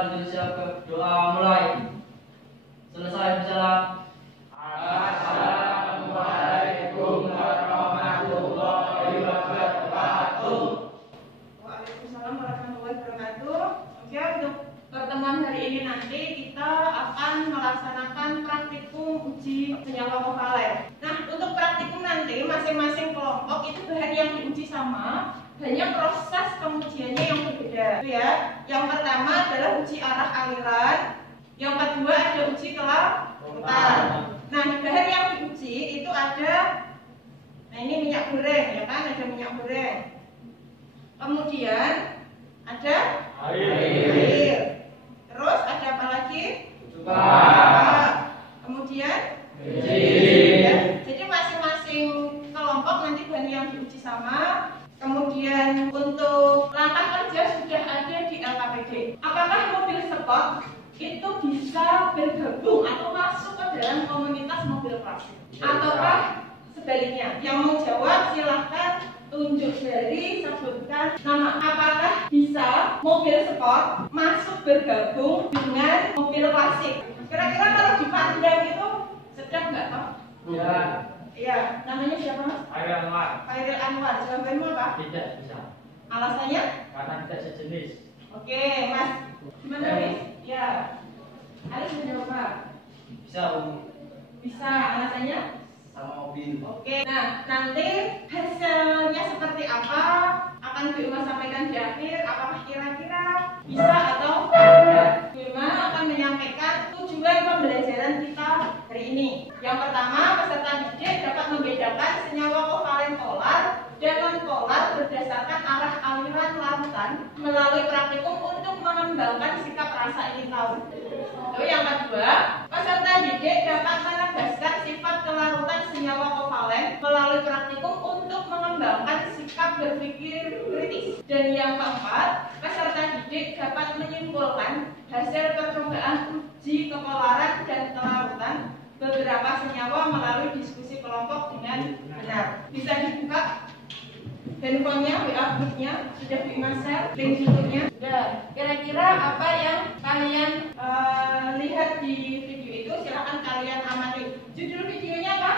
silakan disiapkan doa mulai. Selesai berjalan. Assalamualaikum warahmatullahi wabarakatuh. Waalaikumsalam warahmatullahi wabarakatuh. Oke, untuk pertemuan hari ini nanti kita akan melaksanakan praktikum uji senyawa kovalen. Nah, untuk praktikum nanti masing-masing kelompok itu bahan yang diuji sama, hanya proses pengujiannya yang berbeda. Itu ya. Yang pertama adalah uji arah aliran, yang kedua ada uji kelarutan. Nah, di bahan yang diuji itu ada, nah ini minyak goreng ya kan, ada minyak goreng. Kemudian ada air. Terus ada apa lagi? Kemudian ya. Jadi masing-masing kelompok nanti bahan yang diuji sama. Kemudian untuk langkah kerja sudah ada di LKPD. Apakah mobil sport itu bisa bergabung atau masuk ke dalam komunitas mobil klasik? Ataukah sebaliknya? Yang mau jawab silahkan tunjuk jari, sebutkan nama. Apakah bisa mobil sport masuk bergabung dengan mobil klasik? Kira-kira kalau dipandang itu sedap nggak toh? Ya. Iya, namanya siapa mas? Khairil Anwar. Khairil Anwar. Jawabanmu apa? Tidak bisa. Alasannya? Karena tidak sejenis. Oke, mas. Gimana Miss? Ya. Aris menjawab apa? Bisa Bisa. Alasannya? sama mobil. Oke. Nah, nanti hasilnya seperti apa akan Bu Ima sampaikan di akhir. Apakah kira-kira bisa atau tidak? Bu Ima akan menyampaikan tujuan pembelajaran kita hari ini. Yang pertama, peserta didik dapat membedakan senyawa kovalen polar dan non-polar berdasarkan arah aliran larutan melalui praktikum untuk mengembangkan sikap rasa ingin tahu. Lalu yang kedua, peserta didik dapat menegaskan sifat kelarutan senyawa kovalen melalui praktikum untuk mengembangkan sikap berpikir kritis. Dan yang keempat, peserta didik dapat menyimpulkan hasil percobaan uji kepolaran dan kelarutan beberapa senyawa melalui diskusi kelompok dengan benar. Bisa dibuka handphonenya, WA grupnya, sudah Bu Ima share link YouTube-nya. Sudah. Kira-kira apa yang kalian lihat di video itu? Silahkan kalian amati. Judul videonya apa?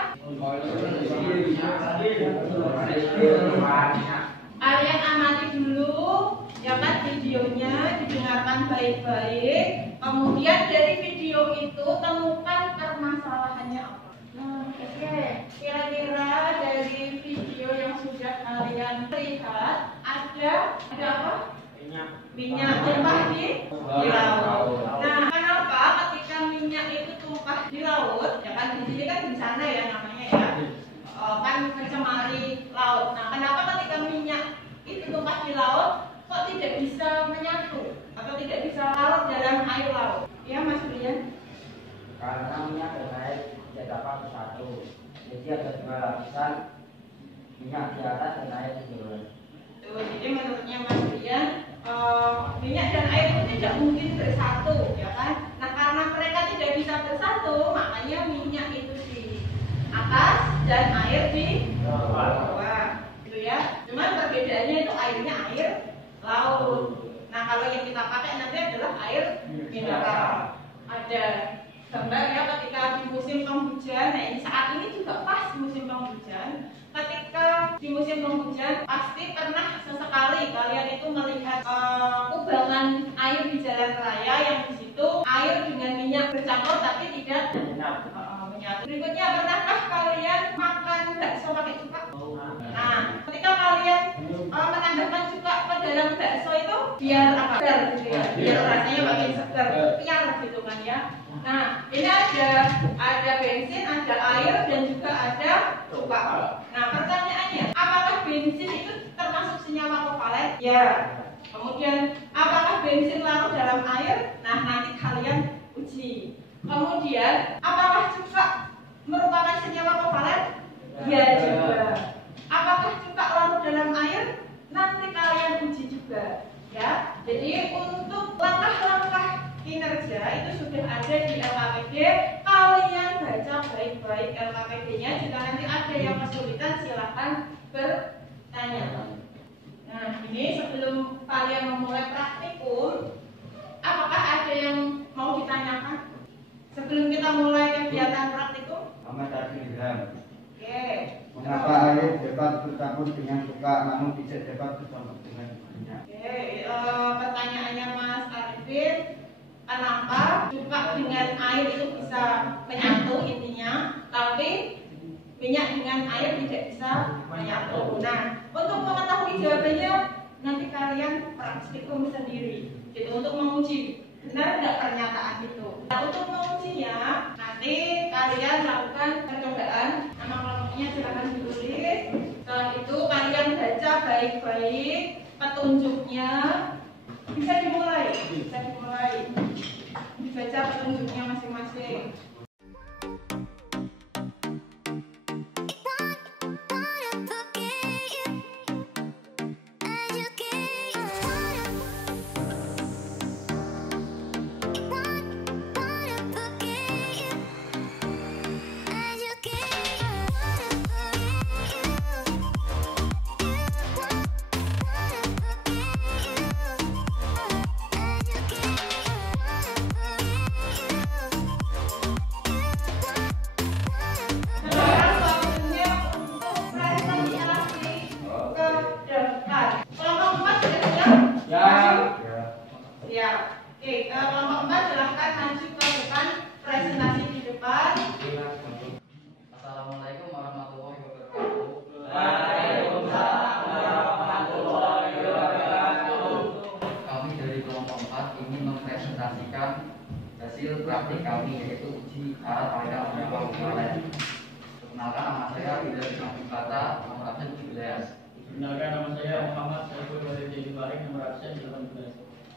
Kalian amati dulu, ya kan videonya, didengarkan baik-baik. Kemudian dari video itu temukan permasalahannya apa. Oke, kira-kira dari video yang sudah kalian lihat ada apa? Minyak tumpah di laut. Nah, kenapa ketika minyak itu tumpah di laut? Ya kan di sini kan bencana ya namanya ya. Kan mencemari laut. Nah, kenapa ketika minyak itu tumpah di laut kok tidak bisa menyatu atau tidak bisa larut dalam air laut? Ya, Mas Brian. Karena minyak dan air tidak dapat bersatu. Jadi ada dua lapisan, minyak di atas dan air di bawah. Jadi menurutnya Mas Brian, minyak dan air itu tidak mungkin bersatu, ya kan? Nah, karena mereka tidak bisa bersatu, makanya minyak itu di atas dan air di bawah, gitu ya. Cuman perbedaannya itu airnya air laut. Nah, kalau yang kita pakai nanti adalah air mineral. Ada gambar ya ketika di musim penghujan. Nah, ini saat ini juga pas musim penghujan. Ketika di musim penghujan pasti pernah sesekali kalian itu melihat kubangan air di jalan raya yang di situ air dengan minyak bercampur tapi tidak menyatu. Berikutnya, pernahkah kalian makan bakso pakai cuka? Nah, ketika kalian menambahkan cuka ke dalam bakso itu biar apa? Segar gitu ya. Biar rasanya makin segar, piar gitu kan ya. Nah, ini ada bensin, ada air dan juga ada cuka. Nah, pertanyaannya, apakah bensin itu termasuk senyawa kovalen? Ya. Kemudian, apakah bensin larut dalam air? Nah, nanti kalian uji. Kemudian, apakah cuka merupakan senyawa kovalen? Ya juga. Apakah cuka larut dalam air? Nanti kalian uji juga. Ya. Jadi untuk langkah-langkah kinerja itu sudah ada di LKPD. Kalian baca baik-baik LKPD-nya. Jika nanti ada yang kesulitan silahkan bertanya. Nah, ini sebelum kalian memulai praktikum, apakah bercampur dengan cuka namun tidak dapat bercampur dengan minyak. Oke, pertanyaannya Mas Arifin, kenapa cuka dengan air itu bisa menyatu intinya, tapi minyak dengan air tidak bisa menyatu? Nah, untuk mengetahui jawabannya nanti kalian praktikum sendiri, gitu, untuk menguji benar nggak pernyataan itu. Nah, untuk mengujinya nanti kalian lakukan percobaan, nama kelompoknya silahkan ditulis. Setelah itu kalian baca baik-baik petunjuknya. Bisa dimulai, dibaca petunjuknya masing-masing. Kelompok 4 silahkan maju ke depan, presentasi di depan. Assalamualaikum warahmatullahi wabarakatuh. Waalaikumsalam warahmatullahi wabarakatuh. Kami dari kelompok 4 ingin mempresentasikan hasil praktik kami, yaitu uji alat aliran senyawa ekuivalen. Perkenalkan, nama saya Bila Abdi Bata, nomor absen 17. Perkenalkan, nama saya Muhammad Saiful Walid Barik, nomor absen 18.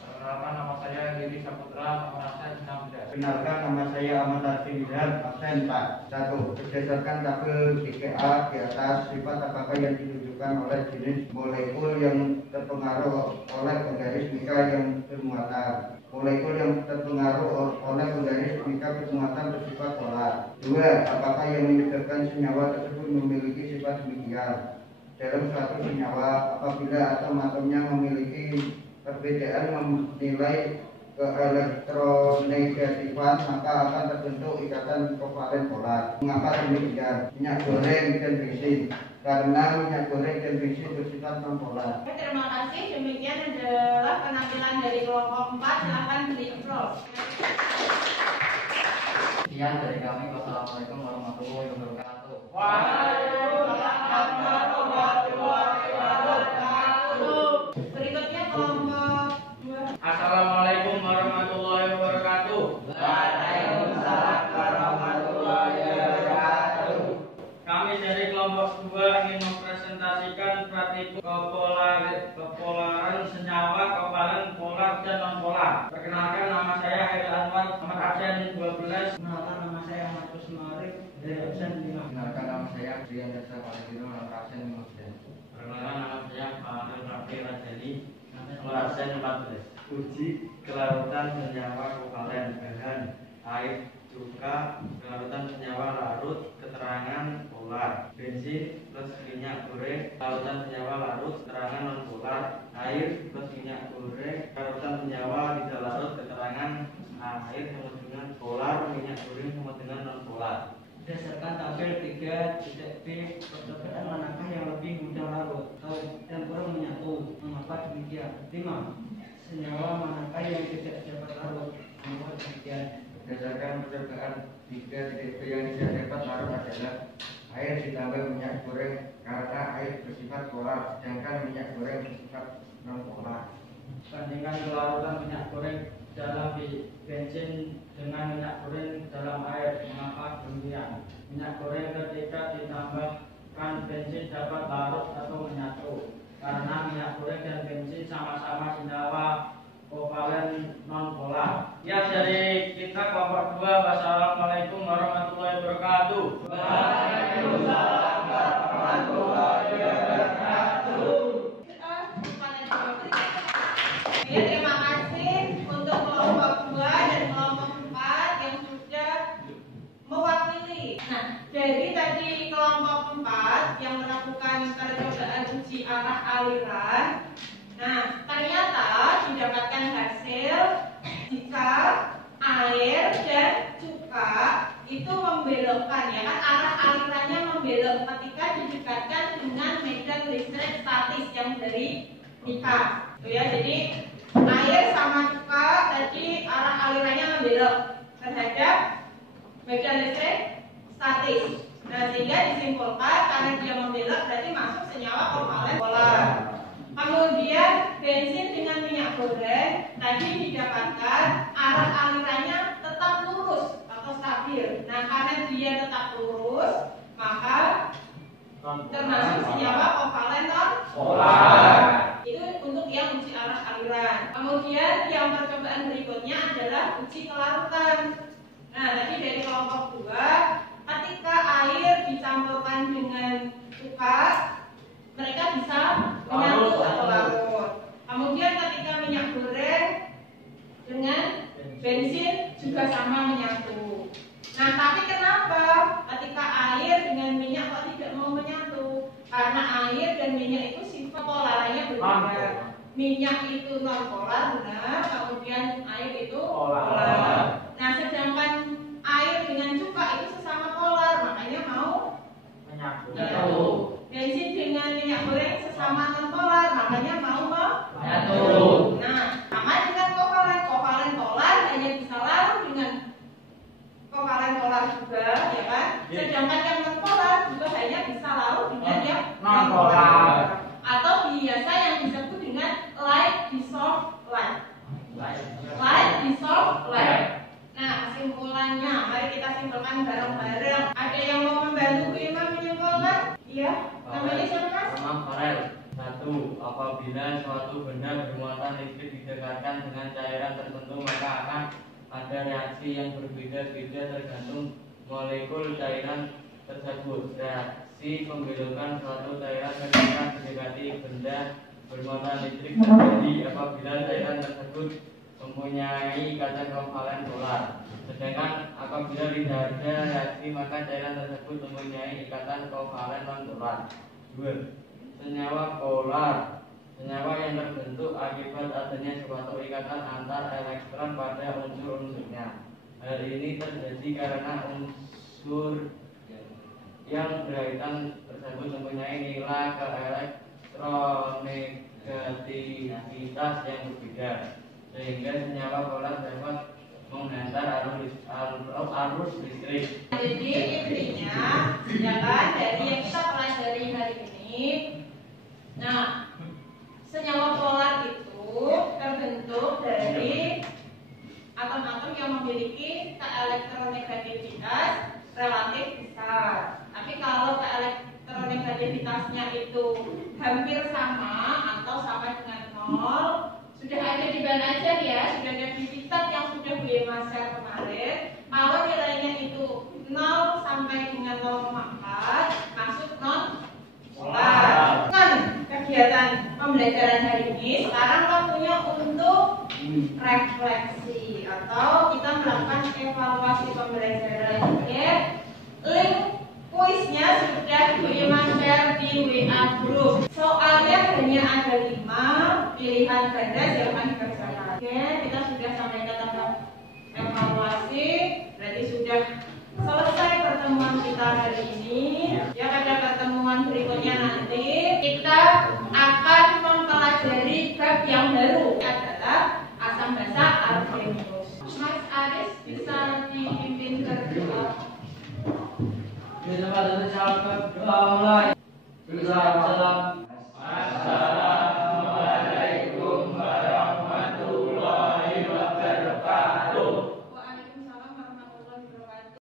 Perkenalkan, nama saya Yudi Saputra, nomor absen 16. Kenalkan, nama saya Ahmad Arifin Hidayat, absen 4. 1. Berdasarkan tabel BKA di atas, sifat apakah yang ditunjukkan oleh jenis molekul yang terpengaruh oleh penggaris mika yang bermuatan? Molekul yang terpengaruh oleh penggaris mika bermuatan bersifat polar. 2. Apakah yang menyebabkan senyawa tersebut memiliki sifat demikian? Dalam suatu senyawa, apabila atom atomnya memiliki perbedaan nilai keelektronegatifan, maka akan terbentuk ikatan kovalen polar. Mengapa demikian? Minyak goreng dan bensin. Karena minyak goreng dan bensin bersifat non polar. Terima kasih. Demikian adalah penampilan dari kelompok 4. Silakan diimprov. Sekian dari kami. Wassalamualaikum warahmatullahi wabarakatuh. Waalaikumsalam warahmatullahi wabarakatuh. Berikutnya kelompok 2. Assalamualaikum warahmatullahi wabarakatuh. Waalaikumsalam warahmatullahi wabarakatuh. Kami dari kelompok 2 ingin mempresentasikan praktikum kepolaran senyawa kovalen polar dan non polar. Perkenalkan, nama saya Hairil Anwar, nomor absen 12. Perkenalkan, nama saya Ahmad Kusmarif, dari absen 5. Perkenalkan, nama saya Brian Desa Valentino, nomor absen 15. Perkenalkan, nama saya Fahri Rafi Rajani, nomor absen 14. Uji kelarutan senyawa kovalen bahan air cuka, kelarutan senyawa larut, keterangan polar. Bensin plus minyak goreng, kelarutan senyawa larut, keterangan non polar. Air plus minyak goreng, kelarutan senyawa tidak larut, keterangan air sama dengan polar. Minyak goreng sama dengan non polar. Berdasarkan tabel 3.b, percobaan manakah yang lebih mudah larut dan kurang menyatu? Mengapa demikian? 5. Senyawa manakah yang tidak dapat larut? Mengapa demikian? Berdasarkan percobaan 3.b yang tidak dapat larut adalah air ditambah minyak goreng karena air bersifat polar, sedangkan minyak goreng bersifat non polar. Bandingkan kelarutan minyak goreng dalam bensin dengan minyak goreng dalam air. Mengapa demikian? Minyak goreng ketika ditambahkan bensin dapat larut atau menyatu karena minyak goreng dan bensin sama-sama senyawa kovalen non polar. Ya, dari kita kelompok 2. Wassalamualaikum warahmatullahi wabarakatuh. Waalaikumsalam warahmatullahi wabarakatuh. Ya, terima kasih untuk kelompok 2 dan kelompok 4 yang sudah mewakili. Nah, jadi tadi kelompok 4 yang melakukan percobaan uji arah aliran. Nah, ternyata didapatkan hasil jika air dan cuka itu membelokkan, ya kan, arah alirannya membelok ketika didekatkan dengan medan Nika, tuh ya. Jadi air sama cuka tadi arah alirannya membelok terhadap bagian listrik statis. Nah, sehingga disimpulkan karena dia membelok berarti masuk senyawa kovalen polar. Kemudian bensin dengan minyak goreng tadi didapatkan arah alirannya tetap lurus atau stabil. Nah, karena dia tetap lurus, maka termasuk senyawa kovalen polar. Itu untuk yang uji arah aliran. Kemudian yang percobaan berikutnya adalah uji kelarutan. Nah, tadi dari kelompok 2, ketika air dicampurkan dengan cuka, mereka bisa menyatu atau larut. Kemudian ketika minyak goreng dengan bensin juga sama menyatu. Nah, tapi kenapa ketika air dengan minyak kok tidak mau menyatu? Karena air dan minyak itu sifat polarannya berbeda. Minyak itu non polar, benar. Kemudian air itu polar. Nah, sedangkan air dengan cuka itu sesama polar, makanya mau menyatu. Bensin dengan minyak goreng sesama non polar, makanya mau menyatu. Nah, sama dengan kovalen polar hanya bisa larut dengan kovalen polar juga, ya kan? Sedangkan yang non polar juga hanya bisa larut dengan yang non polar. Atau biasa yang disebut dengan light dissolved light. Light dissolved light. Nah, kesimpulannya, mari kita simpulkan bareng-bareng. Ada yang mau membantu Bu Imam menyimpulkan? Iya. Namanya siapa, Mas? Nama Farel. 1. Apabila suatu benda bermuatan listrik didekatkan dengan cairan tertentu, maka akan ada reaksi yang berbeda-beda tergantung molekul cairan tersebut. Reaksi pembelokan suatu cairan ketika mendekati benda bermuatan listrik terjadi apabila cairan tersebut mempunyai ikatan kovalen polar. Sedangkan apabila tidak ada reaksi, maka cairan tersebut mempunyai ikatan kovalen non polar. 2. Senyawa polar, senyawa yang terbentuk akibat adanya suatu ikatan antar elektron pada unsur-unsurnya. Hal ini terjadi karena unsur yang berkaitan tersebut mempunyai nilai elektronegativitas yang berbeda, sehingga senyawa polar dapat menghantar arus listrik. Jadi intinya, ya kan, dari yang kita pelajari hari ini, nah, senyawa polar itu terbentuk dari atom-atom yang memiliki keelektronegativitas relatif besar. Tapi kalau keelektronegativitasnya itu hampir sama atau sama dengan 0, sudah ada di mana aja ya, sudah ada di kitab yang sudah Bu Emma share kemarin. Kalau nilainya itu 0 sampai dengan 0,4 masuk non polar. Kan kegiatan pembelajaran hari ini sekarang waktunya untuk refleksi atau kita melakukan evaluasi pembelajaran. Oke, link kuisnya sudah Bu Emma share di WA group. Soalnya hanya ada 5 pilihan ganda, silakan dikerjakan. Oke, kita sudah sampai ke tahap evaluasi, berarti sudah selesai pertemuan kita hari ini. Ya, pada pertemuan berikutnya nanti kita akan mempelajari bab yang baru, adalah asam basa arsenicus. Mas Aris bisa dipimpin berdoa. Bisa mulai.